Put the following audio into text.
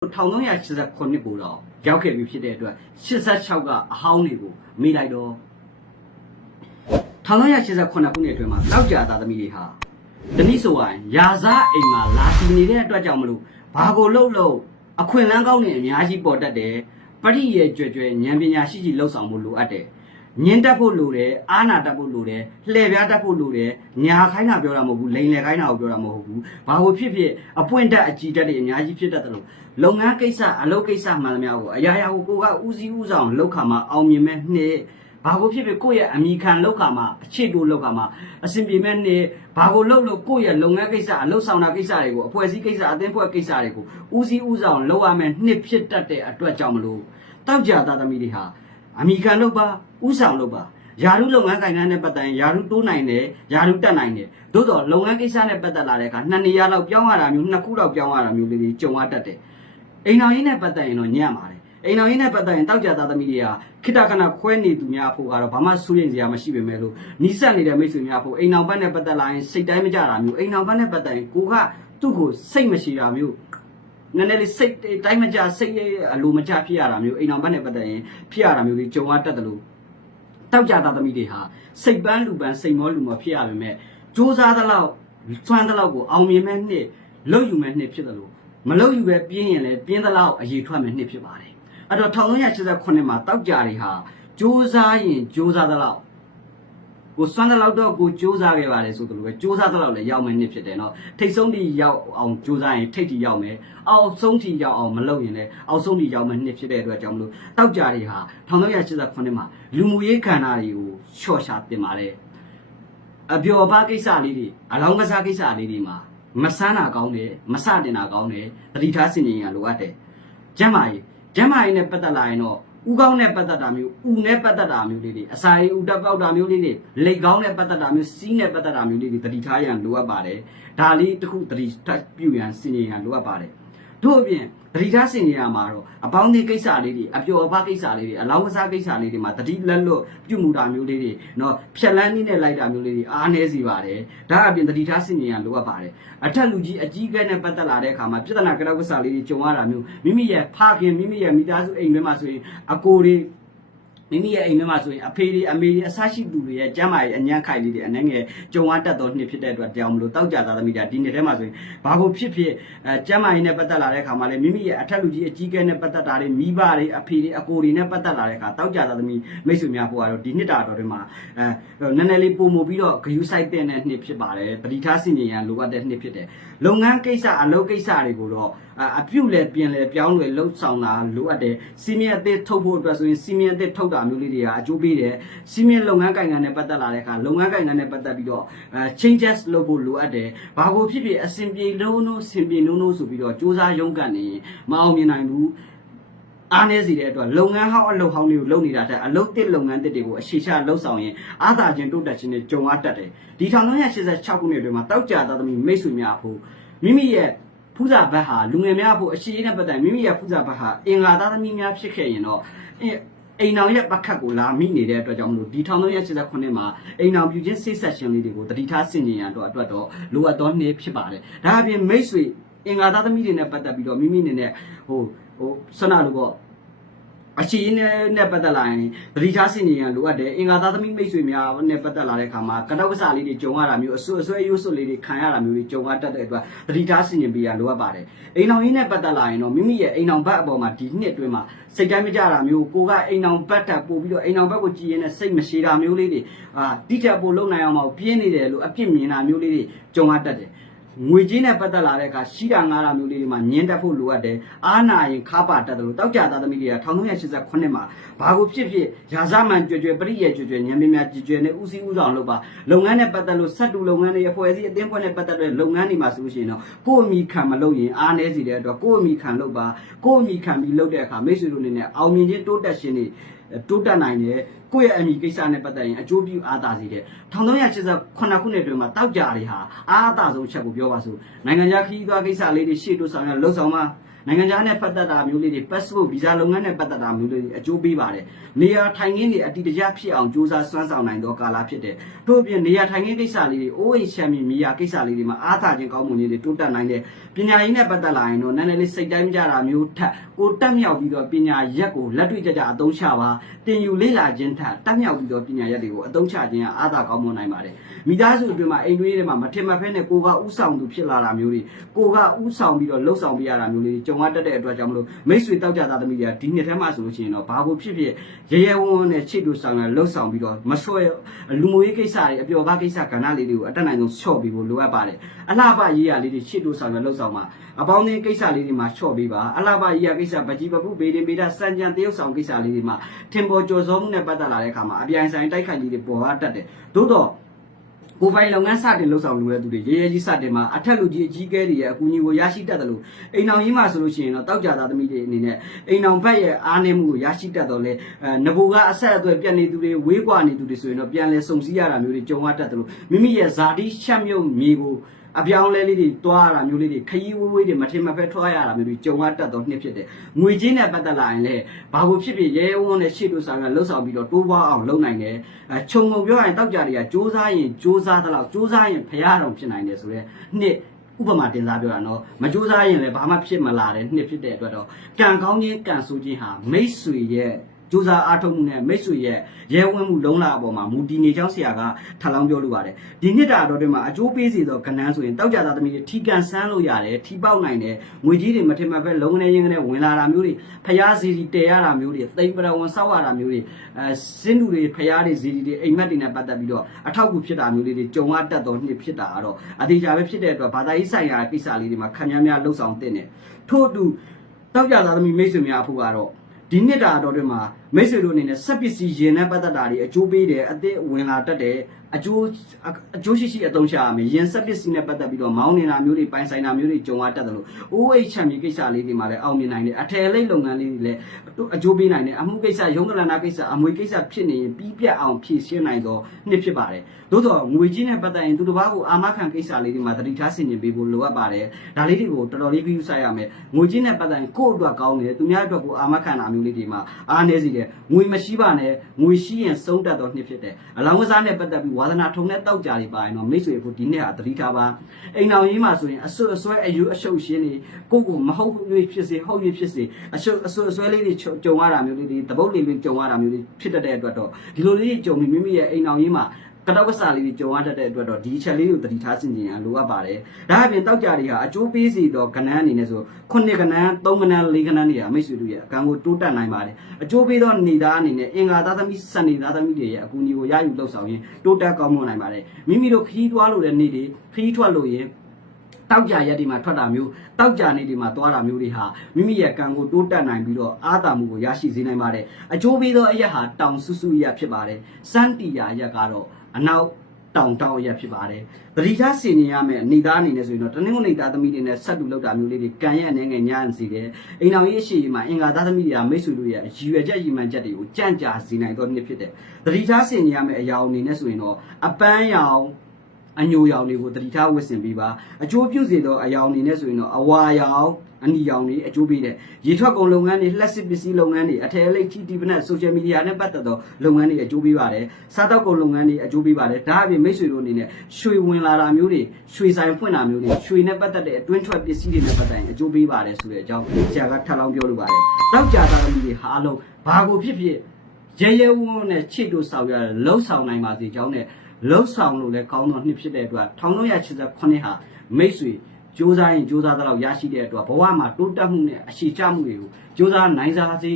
1389ကိုတော့ရောက်ခဲ့ပြီဖြစ်တဲ့အတွက်86ကအဟောင်းတွေကိုမိလိုက်တော့1389ခုနှစ်အတွင်းမှာတောက်ကြသားသမီးတွေဟာတနည်းဆိုရင်ယာစားအိမ်မှာလာတည်နေတဲ့အတွက်ကြောင့်မလို့ဘာကိုလှုပ်လို့အခွင့်အလမ်းကောင်းနေအများကြီးပေါ်တတ်တယ်ပရိရဲ့ကြွယ်ကြွယ်ဉာဏ်ပညာရှိရှိလှုပ်ဆောင်ဖို့လိုအပ်တယ် ညင်တက်ဖို့လိုတယ်အာနာတက်ဖို့လိုတယ်လှည့်ပြားတက်ဖို့လိုတယ်ညာခိုင်းတာပြောတာမဟုတ်ဘူးလိန်လေခိုင်းတာကိုပြောတာမဟုတ်ဘူးဘာလို့ဖြစ်ဖြစ်အပွင့်တက်အကြည်တက်တွေအများကြီးဖြစ်တတ်တယ်လို့လုပ်ငန်းကိစ္စအလုပ်ကိစ္စမှန်သမျှကိုအရာရာကိုကိုကဦးစီးဦးဆောင်လုပ်ခါမှာအောင်မြင်မဲ့နှစ်ဘာလို့ဖြစ်ဖြစ်ကိုယ့်ရဲ့အမိခံလုပ်ခါမှာအခြေတိုးလုပ်ခါမှာအဆင်ပြေမဲ့နှစ်ဘာလို့လုပ်လို့ကိုယ့်ရဲ့လုပ်ငန်းကိစ္စအလုပ်ဆောင်တာကိစ္စတွေကိုအဖွဲ့အစည်းကိစ္စအသင်းဖွဲ့ကိစ္စတွေကိုဦးစီးဦးဆောင်လုပ်ရမယ်နှစ်ဖြစ်တတ်တဲ့အတွက်ကြောင့်မလို့တောက်ကြသားသမီးတွေဟာ အမိခံလုပ်ပါဥဆောင်လုပ်ပါယာရုလုပ်ငန်းကိုင်ငန်းနဲ့ပတ်သက်ရင်ယာရုတိုးနိုင်တယ်ယာရုတက်နိုင်တယ်သို့တော့လုပ်ငန်းကိစ္စနဲ့ပတ်သက်လာတဲ့အခါနှစ်နေရာလောက်ပြောင်းရတာမျိုးနှစ်ခုလောက်ပြောင်းရတာမျိုးလေးတွေကြုံရတတ်တယ်အိမ်တော်ရင်းနဲ့ပတ်သက်ရင်တော့ညံ့ပါတယ်အိမ်တော်ရင်းနဲ့ပတ်သက်ရင်တောက်ကြသားသမီးတွေကခိတခဏခွဲနေသူများအဖို့ကတော့ဘာမှစိုးရိမ်စရာမရှိပေမဲ့လို့နီးစပ်နေတဲ့မိတ်ဆွေများအဖို့အိမ်တော်ဘက်နဲ့ပတ်သက်လာရင်စိတ်တိုင်းမကြတာမျိုးအိမ်တော်ဘက်နဲ့ပတ်သက်ရင်ကိုကသူ့ကိုစိတ်မရှိတာမျိုး နည်းနည်းလေးစိတ်တိုင်းမကြစိတ်ရဲ့အလိုမကျဖြစ်ရတာမျိုးအိမ်အောင်ဘက်နဲ့ပတ်သက်ရင်ဖြစ်ရတာမျိုးတွေကြုံရတတ်တယ်လို့တောက်ကြသားသမီးတွေဟာစိတ်ပန်းလူပန်းစိတ်မောလူမောဖြစ်ရပါမယ်စူးစမ်းသလောက်စွမ်းသလောက်ကိုအောင်မြင်မဲ့နှစ်လုံယူမဲ့နှစ်ဖြစ်တယ်လို့မလုံယူပဲပြင်းရင်လည်းပြင်းသလောက်အရေးထွက်မဲ့နှစ်ဖြစ်ပါတယ်အဲ့တော့1389မှာတောက်ကြတွေဟာစူးစမ်းရင်စူးစမ်းသလောက် ကိုစွမ်းတဲ့လောက်တော့ကိုစူးစမ်းခဲ့ပါတယ်ဆိုသလိုပဲစူးစမ်းတဲ့လောက်လည်းရောက်မယ်နှစ်ဖြစ်တယ်เนาะထိတ်ဆုံးထိရောက်အောင်စူးစမ်းရင်ထိတ်ထိရောက်မယ်အောက်ဆုံးထိရောက်အောင်မလုပ်ရင်လည်းအောက်ဆုံးထိရောက်မယ်နှစ်ဖြစ်တဲ့အတွက်ကြောင့်မလို့တောက်ကြတွေဟာ1989မှာလူမှုရေးခန္ဓာတွေကိုလျှော့ချတင်ပါတယ်အပျော်ပါကိစ္စလေးတွေအလောင်းကစားကိစ္စလေးတွေမှာမဆန်းတာကောင်းတယ်မစတင်တာကောင်းတယ်တတိထားစင်ရင်ကလိုအပ်တယ်ကျမ်းမာရေးကျမ်းမာရေးနဲ့ပတ်သက်လာရင်တော့ ဥကောင်းနဲ့ပတ်သက်တာမျိုးဥနဲ့ပတ်သက်တာမျိုးလေးတွေအစာရေးဥတက်ပေါက်တာမျိုးလေးတွေလက်ကောင်းနဲ့ပတ်သက်တာမျိုးစီးနဲ့ပတ်သက်တာမျိုးလေးတွေတတိထားရန်လိုအပ်ပါတယ်ဒါလေးတစ်ခုတတိထားပြုရန်စင်ရင်ရန်လိုအပ်ပါတယ် ထို့အပြင်တတိထားစင်နေရမှာတော့အပေါင်းသေးကိစ္စလေးတွေအပျော်အပါကိစ္စလေးတွေအလောင်းအစားကိစ္စလေးတွေမှာတတိလက်လွတ်ပြုမှုတာမျိုးလေးတွေနော်ဖြက်လန်းနည်းနဲ့လိုက်တာမျိုးလေးတွေအားနည်းစီပါတယ်ဒါအပြင်တတိထားစင်နေရလိုအပ်ပါတယ်အထက်လူကြီးအကြီးကဲနဲ့ပတ်သက်လာတဲ့အခါမှာပြဿနာကရောက်ကိစ္စလေးတွေကြုံရတာမျိုးမိမိရဲ့ဖခင်မိမိရဲ့မိသားစုအိမ်ထဲမှာဆိုရင်အကိုတွေ မိမိရဲ့အိမ်ထဲမှာဆိုရင်အဖေတွေအမေတွေအဆရှိသူတွေရဲ့ကျမ်းမာရေးအညံ့ခိုင်လေးတွေအနှဲငယ်ကြုံဝတ်တတ်သောနှစ်ဖြစ်တဲ့အတွက်ကြောင့်မလို့တောက်ကြသားသမီးတွေဒီနှစ်ထဲမှာဆိုရင်ဘာကိုဖြစ်ဖြစ်အဲကျမ်းမာရေးနဲ့ပတ်သက်လာတဲ့အခါမှာလည်းမိမိရဲ့အထက်လူကြီးအကြီးကဲနဲ့ပတ်သက်တာတွေမိဘတွေအဖေတွေအကိုတွေနဲ့ပတ်သက်လာတဲ့အခါတောက်ကြသားသမီးမိတ်ဆွေများဖို့ကတော့ဒီနှစ်တာတော်တွေမှာအဲနည်းနည်းလေးပုံမပြီးတော့ဂယူဆိုင်တဲ့နှစ်ဖြစ်ပါတယ်ပဋိထားစင်ကြရန်လိုအပ်တဲ့နှစ်ဖြစ်တယ်လုပ်ငန်းကိစ္စအလုပ်ကိစ္စတွေကိုတော့ အပြုတ်လဲပြင်လဲပြောင်းလဲလှုပ်ဆောင်တာလိုအပ်တယ်စီမီအသစ်ထုတ်ဖို့အတွက်ဆိုရင်စီမီအသစ်ထုတ်တာမျိုးလေးတွေကအကျိုးပေးတယ်စီမီလုပ်ငန်းကိုင်ငံနဲ့ပတ်သက်လာတဲ့အခါလုပ်ငန်းကိုင်ငံနဲ့ပတ်သက်ပြီးတော့အဲ changes လုပ်ဖို့လိုအပ်တယ်ဘာကိုဖြစ်ဖြစ်အဆင်ပြေလုံးလုံးဆင်ပြေလုံးလုံးဆိုပြီးတော့စူးစမ်းရုန်းကန်နေရင်မအောင်မြင်နိုင်ဘူးအားနည်းစီတဲ့အတွက်လုပ်ငန်းဟောင်းအလုပ်ဟောင်းတွေကိုလုပ်နေတာတဲ့အလုပ်တစ်လုပ်ငန်းတစ်တွေကိုအရှိရှာလှုပ်ဆောင်ရင်အာသာချင်းတိုးတက်ခြင်းတွေကြုံရတတ်တယ်ဒီ1986ခုနှစ်အတွင်းမှာတောက်ကြသားသမီးမိတ်ဆွေများဖို့မိမိရဲ့ ဖူးစာဘတ်ဟာလူငယ်များဖို့အရှိအနဲ့ပတ်သက်မိမိရဲ့ဖူးစာဘတ်ဟာအင်္ဂါသားသမီးများဖြစ်ခဲ့ရင်တော့အိမ်အောင်ရဲ့ပကတ်ကိုလာမိနေတဲ့အတွက်ကြောင့်မလို့ဒီ1989မှာအိမ်အောင်ပြုခြင်းစိတ်ဆက်ရှင်လေးတွေကိုတတိထားဆင်ခြင်ရန်အတွက်အတွက်တော့လိုအပ်သောနှင်းဖြစ်ပါတယ်ဒါအပြင်မိတ်ဆွေအင်္ဂါသားသမီးတွေနဲ့ပတ်သက်ပြီးတော့မိမိအနေနဲ့ဟိုဟိုဆန္ဒလိုပေါ့ အချီနဲ့နဲ့ပတ်သက်လာရင်သတိထားစင်နေရန်လိုအပ်တယ်အင်္ဂါသားသမီးမိတ်ဆွေများနဲ့ပတ်သက်လာတဲ့အခါမှာကတောက်ကစားလေးတွေကြုံရတာမျိုးအဆွအဆွဲရိုးစွလေးတွေခံရတာမျိုးတွေကြုံရတတ်တဲ့အတွက်သတိထားစင်နေပေးရလိုအပ်ပါတယ်အိမ်အောင်ကြီးနဲ့ပတ်သက်လာရင်တော့မိမိရဲ့အိမ်အောင်ဘက်အပေါ်မှာဒီနှစ်အတွင်းမှာစိတ်တိုင်းမကြတာမျိုးကိုကအိမ်အောင်ဘက်တက်ပို့ပြီးတော့အိမ်အောင်ဘက်ကိုကြည်ရင်စိတ်မရှိတာမျိုးလေးတွေအာတိကျပို့လုံနိုင်အောင်မပြင်းနေတယ်လို့အပြစ်မြင်တာမျိုးလေးတွေကြုံရတတ်တယ် ငွေကြီးနဲ့ပတ်သက်လာတဲ့အခါရှိတာငားတာမျိုးလေးတွေမှာညင်တက်ဖို့လိုအပ်တယ်အားနာရင်ခါပါတက်တယ်လို့တောက်ကြသားသမီးတွေက1389မှာဘာကိုဖြစ်ဖြစ်ရာဇမှန်ကြွယ်ကြွယ်ပရိယေကြွယ်ကြွယ်ညံမြများကြွယ်ကြွယ်နဲ့ဦးစီးဦးဆောင်လုပ်ပါလုပ်ငန်းနဲ့ပတ်သက်လို့ဆက်တူလုပ်ငန်းတွေအဖွဲ့အစည်းအသင်းဖွဲ့နဲ့ပတ်သက်တဲ့လုပ်ငန်းတွေမှာဆိုလို့ရှိရင်တော့ကိုယ့်အမိခံမလုပ်ရင်အားနည်းစီတဲ့အတွက်ကိုယ့်အမိခံလုပ်ပါကိုယ့်အမိခံပြီးလုပ်တဲ့အခါမိတ်ဆွေတို့အနေနဲ့အောင်မြင်ခြင်းတိုးတက်ခြင်းတွေ တိုးတက်နိုင်တယ်ကိုယ့်ရဲ့အမိကိစ္စနဲ့ပတ်သက်ရင်အကျိုးပြုအားသာစေတဲ့1389ခုနှစ်တွင်မှာတောက်ကြတွေဟာအားသာဆုံးချက်ကိုပြောပါစို့နိုင်ငံခြားခရီးသွားကိစ္စလေးတွေရှေ့တိုးဆောင်ရလှုပ်ဆောင်ပါ နိုင်ငံခြားနဲ့ပတ်သက်တာမျိုးလေးတွေ passport visa လုပ်ငန်းနဲ့ပတ်သက်တာမျိုးလေးတွေအကျိုးပေးပါတယ်နေရာထိုင်ခင်းတွေအတိအကျဖြစ်အောင်စူးစမ်းစွမ်းဆောင်နိုင်သောကာလဖြစ်တယ်ထို့အပြင်နေရာထိုင်ခင်းကိစ္စလေးတွေအိုးအိမ်ချမ်းမြေမြေယာကိစ္စလေးတွေမှာအားသာခြင်းကောင်းမွန်လေးတွေတိုးတက်နိုင်တယ်ပညာရေးနဲ့ပတ်သက်လာရင်တော့နည်းနည်းလေးစိတ်တိုင်းမကြတာမျိုးထက်ကိုတက်မြောက်ပြီးတော့ပညာရက်ကိုလက်တွေ့ကြကြအသုံးချပါတင်ယူလေ့လာခြင်းထက်တက်မြောက်ပြီးတော့ပညာရက်တွေကိုအသုံးချခြင်းကအားသာကောင်းမွန်နိုင်ပါတယ်မိသားစုအတွင်းမှာအိမ်တွေးတွေမှာမထင်မှတ်ဖဲနဲ့ကိုကဥဆောင်သူဖြစ်လာတာမျိုးတွေကိုကဥဆောင်ပြီးတော့လှုပ်ဆောင်ပြရတာမျိုးလေးတွေကြုံရတတ်တဲ့အတွက်ကြောင့်မလို့မိတ်ဆွေတောက်ကြသားသမီးတွေကဒီနှစ်ထဲမှာဆိုလို့ရှိရင်တော့ဘာကိုဖြစ်ဖြစ်ရဲရဲဝံ့ဝံ့နဲ့ချစ်တူဆောင်ရလှုပ်ဆောင်ပြီးတော့မဆွဲလူမျိုးရေးကိစ္စတွေအပျော်ပါကိစ္စကဏ္ဍလေးတွေကိုအတက်နိုင်ဆုံးချော့ပြီးဖို့လိုအပ်ပါတယ်အလှပရေးရလေးတွေချစ်တူဆောင်ရလှုပ်ဆောင်မှာအပေါင်းအသင်းကိစ္စလေးတွေမှာချော့ပေးပါအလှပရေးရကိစ္စပကြီးပပုဘေးတင်ပေတာစံကြံတရုပ်ဆောင်ကိစ္စလေးတွေမှာထင်ပေါ်ကျော်စောမှုနဲ့ပတ်သက်လာတဲ့အခါမှာအပြိုင်ဆိုင်တိုက်ခိုက်လေးတွေပေါ်လာတတ်တယ်သို့တော့ ကိုယ်ပိုင်လုပ်ငန်းစတင်လှုပ်ဆောင်လုပ်တဲ့သူတွေရဲရဲကြီးစတင်မှာအထက်လူကြီးအကြီးအကဲတွေရဲ့အကူအညီကိုရရှိတတ်တယ်လို့အိမ်အောင်ကြီးမှာဆိုလို့ရှိရင်တော့တောက်ကြသားသမီးတွေအနေနဲ့အိမ်အောင်ဘက်ရဲ့အားနည်းမှုကိုရရှိတတ်တော့လေအဲငဘိုကအဆက်အသွယ်ပြတ်နေသူတွေဝေးကွာနေသူတွေဆိုရင်တော့ပြန်လဲစုံစည်းရတာမျိုးတွေကြုံရတတ်တယ်လို့မိမိရဲ့ဇာတိရှက်မြုပ်မြေကို အပြောင်းလဲလေးတွေတွားရတာမျိုးလေးတွေခရီးဝေးဝေးတွေမထင်မဖက်ထွားရတာမျိုးတွေကြုံရတတ်တော့နှစ်ဖြစ်တယ်ငွေချင်းနဲ့ပတ်သက်လာရင်လည်းဘာလို့ဖြစ်ဖြစ်ရဲရဲဝံ့ဝံ့နဲ့ရှေ့တို့ဆောင်ရလှုပ်ဆောင်ပြီးတော့တိုးပွားအောင်လုပ်နိုင်တယ်အဲခြုံငုံပြောရရင်တောက်ကြတွေကစူးစမ်းရင်စူးစမ်းသလောက်စူးစမ်းရင်ဖရားတော်ဖြစ်နိုင်တယ်ဆိုတော့နှစ်ဥပမာတင်စားပြောတာနော်မကြိုးစားရင်လည်းဘာမှဖြစ်မလာတဲ့နှစ်ဖြစ်တဲ့အတွက်တော့ကံကောင်းခြင်းကံဆိုးခြင်းဟာမိတ်ဆွေရဲ့ ကြိုးစားအားထုတ်မှုနဲ့မိတ်ဆွေရဲ့ရဲဝံ့မှုလုံးလာအပေါ်မှာမူတည်နေကြောင်းဆရာကထပ်လောင်းပြောလိုပါတယ်ဒီနှစ်တာတော့တင်မှာအကျိုးပေးစေသောကဏ္ဍဆိုရင်တောက်ကြသားသမီးတွေထီကန်ဆန်းလို့ရတယ်ထီပေါက်နိုင်တယ်ငွေကြီးတွေမထင်မှတ်ပဲလုံးငနေရင်းကနေဝင်လာတာမျိုးတွေဖျားစီစီတည်ရတာမျိုးတွေသိမ့်ပရဝန်စောက်ရတာမျိုးတွေအဲစင်းလူတွေဖျားတွေစီစီတွေအိမ်မက်တွေနဲ့ပတ်သက်ပြီးတော့အထောက်အကူဖြစ်တာမျိုးလေးတွေကြုံရတတ်သောနှစ်ဖြစ်တာကတော့အသေးချာပဲဖြစ်တဲ့အတွက်ဘာသာရေးဆိုင်ရာကိစ္စလေးတွေမှာခံများများလှုပ်ဆောင်တင်တယ်ထို့အတူတောက်ကြသားသမီးမိတ်ဆွေများအဖို့ကတော့ဒီနှစ်တာတော့တွင်မှာ မိတ်ဆွေတို့အနေနဲ့စက်ပစ္စည်းရင်နဲ့ပတ်သက်တာတွေအကျိုးပေးတယ်အသစ်ဝင်လာတတ်တယ်အကျိုးအကျိုးရှိရှိအသုံးချရမယ်ရင်စက်ပစ္စည်းနဲ့ပတ်သက်ပြီးတော့မောင်းနေတာမျိုးတွေပိုင်ဆိုင်တာမျိုးတွေကြုံရတတ်တယ်လို့ OH ချန်ပီကိစ္စလေးတွေမှာလည်းအောင်မြင်နိုင်တယ်အထယ်လိတ်လုပ်ငန်းလေးတွေလည်းအကျိုးပေးနိုင်တယ်အမှုကိစ္စရုံးကလနာကိစ္စအမွေကိစ္စဖြစ်နေရင်ပြီးပြတ်အောင်ဖြည့်ရှင်းနိုင်သောနှစ်ဖြစ်ပါတယ်သို့တော့ငွေကြီးနဲ့ပတ်သက်ရင်သူတစ်ပါးကိုအာမခံကိစ္စလေးတွေမှာတတိထားဆင်ခြင်ပေးဖို့လိုအပ်ပါတယ်ဒါလေးတွေကိုတော်တော်လေးကြည့်ဆိုင်ရမယ်ငွေကြီးနဲ့ပတ်သက်ရင်ကိုယ့်အတွက်ကောင်းတယ်သူများအတွက်ကိုအာမခံတာမျိုးလေးတွေမှာအားနည်းစေတယ်ငွေမရှိပါနဲ့ငွေရှိရင်ဆုံးတတ်သောနှစ်ဖြစ်တယ်အလောင်းကစားနဲ့ပတ်သက်ပြီးဝါသနာထုံတဲ့တောက်ကြတွေပါရင်တော့မိတ်ဆွေဖို့ဒီနှစ်ဟာတတိထားပါအိမ်တော်ကြီးမှာဆိုရင်အဆွအဆွဲအယူအရှုပ်ရှင်းတွေကိုယ့်ကိုမဟုတ်၍ဖြစ်စေဟုတ်၍ဖြစ်စေအရှုပ်အဆွအဆွဲလေးတွေကြုံရတာမျိုးလေးတွေတပုတ်လေးလေးကြုံရတာမျိုးလေးဖြစ်တတ်တဲ့အတွက်တော့ဒီလိုလေးကြုံပြီးမိမိရဲ့အိမ်တော်ကြီးမှာ ကတော့ကစားလေးတွေကြုံရတတ်တဲ့အတွက်တော့ဒီချက်လေးကိုတတိထားဆင်ခြင်ရလိုအပ်ပါတယ်။ဒါအပြင်တောက်ကြတွေဟာအကျိုးပေးစီတော့ကဏ္ဍအနေနဲ့ဆိုခုနှစ်ကဏ္ဍ၃ကဏ္ဍ၄ကဏ္ဍနေရာမိတ်ဆွေတို့ရဲ့အကံကိုတိုးတက်နိုင်ပါတယ်။အကျိုးပေးသောနေသားအနေနဲ့အင်္ဂါသားသမီးစနေသားသမီးတွေရဲ့အကူအညီကိုရယူလှုပ်ဆောင်ရင်တိုးတက်ကောင်းမွန်နိုင်ပါတယ်။မိမိတို့ခရီးသွားလို့တဲ့နေ့တွေခရီးထွက်လို့ရင်တောက်ကြရက်ဒီမှာထွက်တာမျိုးတောက်ကြနေဒီမှာသွားတာမျိုးတွေဟာမိမိရဲ့ကံကိုတိုးတက်နိုင်ပြီးတော့အာသာမှုကိုရရှိစေနိုင်ပါတယ်အကျိုးပေးသောအရက်ဟာတောင်ဆူဆူရက်ဖြစ်ပါတယ်စန်းတီယာရက်ကတော့ အနောက်တောင်တောင်ရက်ဖြစ်ပါတယ်။ပရိသတ်စင်နေရမယ်နေသားအနေနဲ့ဆိုရင်တော့တနင်္ဂနွေနေသားသမီးတွေနဲ့ဆက်တူလောက်တာမျိုးလေးတွေကံရဲ့အနေငယ်ညံ့စီတယ်။အိမ်တော်ရေးရှိမှာအင်္ဂါသားသမီးတွေကမိတ်ဆွေတို့ရဲ့ရည်ရွယ်ချက်ရည်မှန်းချက်တွေကိုကြံ့ကြာစေနိုင်သောနှစ်ဖြစ်တယ်။ပရိသတ်စင်နေရမယ်အရာအနေနဲ့ဆိုရင်တော့အပန်းရောင် အညိုရောင်တွေကိုတတိထားဝတ်ဆင်ပေးပါအကျိုးပြုစေသောအယောင်အနေနဲ့ဆိုရင်တော့အဝါရောင်အနီရောင်တွေအကျိုးပေးတယ်ရေထွက်ကုန်လုပ်ငန်းတွေလှက်စစ်ပစ္စည်းလုပ်ငန်းတွေအထည်အလိပ် TTV နဲ့ social media နဲ့ပတ်သက်သောလုပ်ငန်းတွေအကျိုးပေးပါတယ်စားတောက်ကုန်လုပ်ငန်းတွေအကျိုးပေးပါတယ်ဒါအပြင်မိတ်ဆွေတို့အနေနဲ့ရွှေဝင်လာတာမျိုးတွေရွှေဆိုင်ဖွင့်တာမျိုးတွေရွှေနဲ့ပတ်သက်တဲ့အတွင်းထွက်ပစ္စည်းတွေနဲ့ပတ်သက်ရင်အကျိုးပေးပါတယ်ဆိုတဲ့အကြောင်းဆရာကထပ်လောင်းပြောလိုပါတယ်တောက်ကြတာသမီးတွေဟာအလုံးဘာကိုဖြစ်ဖြစ်ရဲရဲဝံ့ဝံ့နဲ့ချစ်တို့ဆောင်ရလှုပ်ဆောင်နိုင်ပါစေကြောင်းနဲ့ လှုပ်ဆောင်လို့လည်းကောင်းသောနှစ်ဖြစ်တဲ့အတွက်1989ဟာမိတ်ဆွေစ조사ရင်စ조사တော့ရရှိတဲ့အတွက်ဘဝမှာတိုးတက်မှုနဲ့အရှိချမှုတွေကိုစ조사နိုင်စားစေ